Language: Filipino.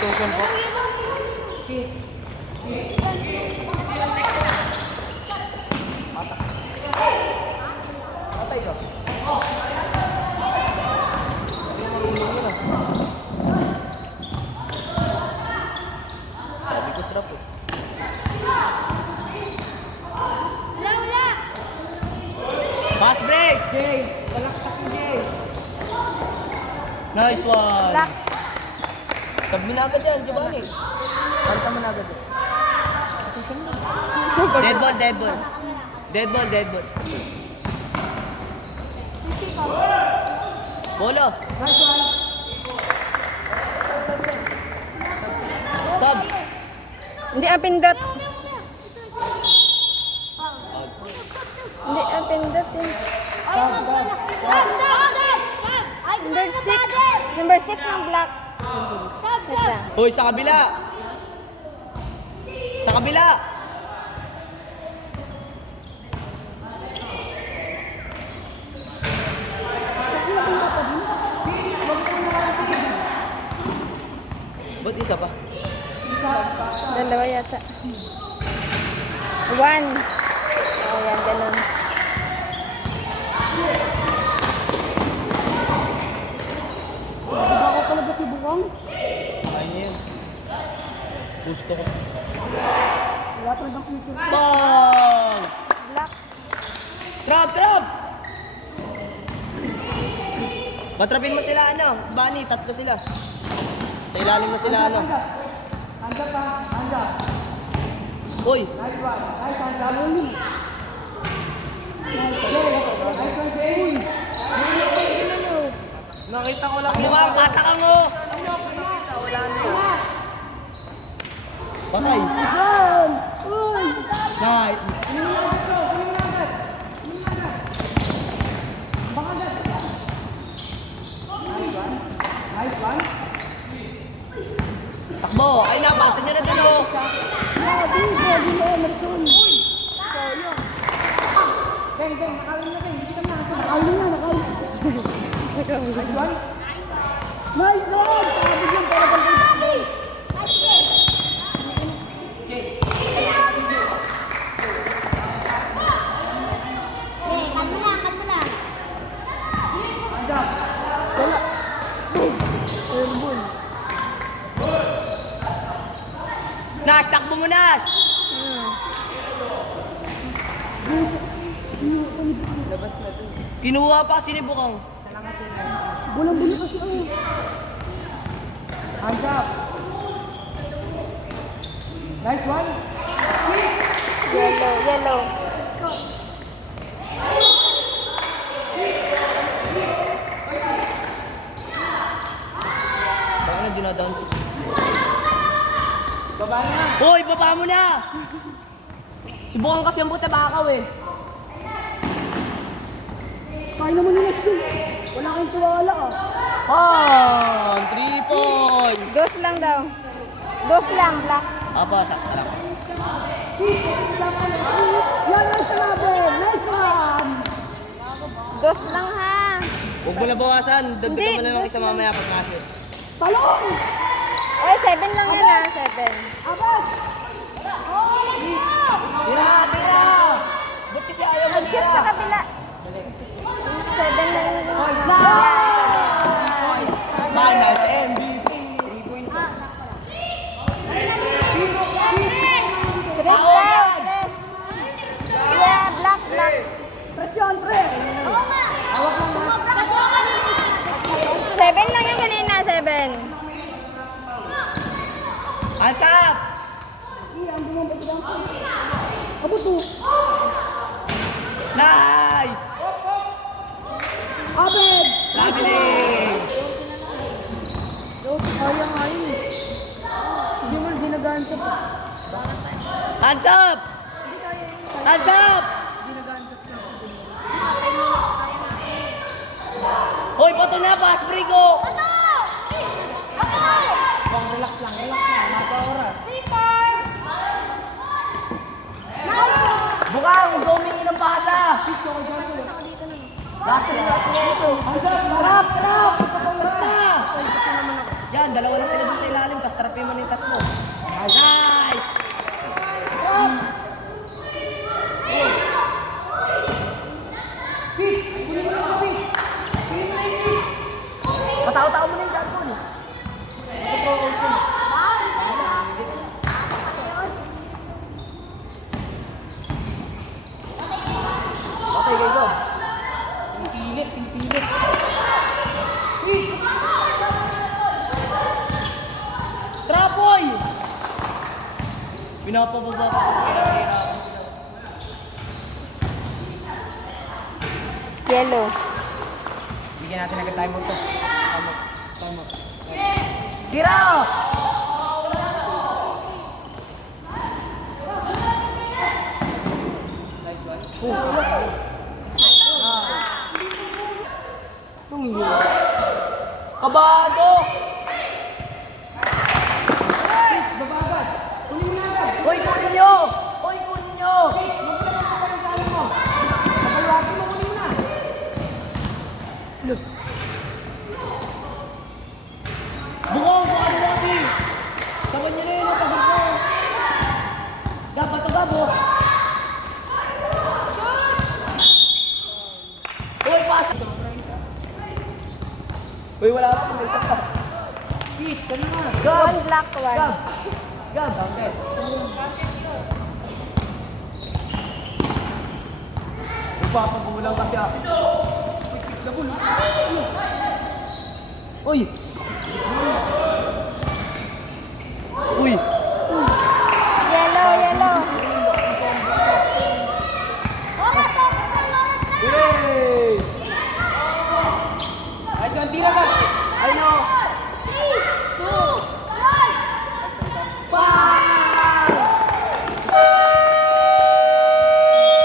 tuition po. Patay ka. Sabi ko trap eh. Fast break! Jay! Palakpak ni Jay! Nice one! Black. Sabi na agad yan, Giovanni. Palta mo na agad yan. Dead ball, dead ball. Dead ball, dead ball. Bolo. Nice one. Sub. Hindi pindot. Hindi pindot eh. Number 6 ng black. Hoy, sa kabila. Sa kabila. Ba't isa pa? Dalawa yata. 1. Ayan, ganun. Diba ako talaga si Bukong? Ayun yun. Gusto ko. Wala talagang future. Bang! Black. Trap, trap! Patrapin mo sila, ano? Bani, tatlo sila. Sa ilalim na sila, ano? Handa pa, handa. Uy! Nice one. Nice one, Ramon. Nice one, Jay. Nakita ko lang. Mukhang pasa ka mo! Patay! Nice! Nice one. Takbo! Ay, napasa niya na dun, oh! Grabe, grabe na Emerson. Sayang. Beng, beng, nakawin na, beng. Hindi ka na. Nakawin na, nakawin. Nice one. Nice one. Sabi niyan talagang beng. Handa. Wala. Airball. Nash, takbo mo, Nash! Labas na dun. Kinuha pa, sinibukang. Bulang-bulang kasi ako. Hands up. Nice one. Yellow, yellow. Baka na dinadaan siya. Baba na. Hoy, baba mo na! Subukan kasi ang buta bakaw eh. Kaya naman nila siya. Wala kayong tuwala ah. Ah, 3 points! Dos lang daw. Dos lang, black. Apa, sakta lang. Yan, nice one. Nice one. Dos lang ha. Huwag mo na bawasan. Dagdagan mo Hindi, na lang isa mamaya pag nakashoot. Talong. Eh, 7 lang yan ha. 7. Abad. Tira, tira! Ba't kasi ayaw mo Mag-shoot sa kabila. 7 lang yan. Finals MVP! 3 daw. 3. Yeah, black, black. Presyon, pre. Hawak lang na. 7 lang yung kanina, 7. Hands up! Ang bumabay lang. Abo to. Nice! Abed. Lovely! Kaya nga yun. Hindi mo ginagaan sa pa. Hands up! Hands up! Hoy, pato na, pass break ko! Relax lang, napa-oras. Bukang, gumingin ng pasa! Last rin ito. Trap! Trap! Yan, dalawa na sila dun sa ilalim, tapos trapin mo na yung tatlo. Nice! Patao-tao mo na yung Jargon. Okay, go. Pinipilit. Trapoy! Pinapababa ko kasi kaya nahihirapan sila. Yellow. Bigyan natin agad time out to. Time out. Tira! Nice one. Kabado! Hoy, kunin nyo! Hoy, kunin nyo! Bukong! Bukong natin! Saban nyo na yun, tabi ko! Gab, bato gabo! Hoy, pass! Hoy, wala pa, may isa pa. Keith, saan na? Gab! One black, one. Gab! Gab! Okay. Ipapagulang kasi ako. Uy! Uy! Yellow, yellow. Yay! Ay, tira ka! Ay, no!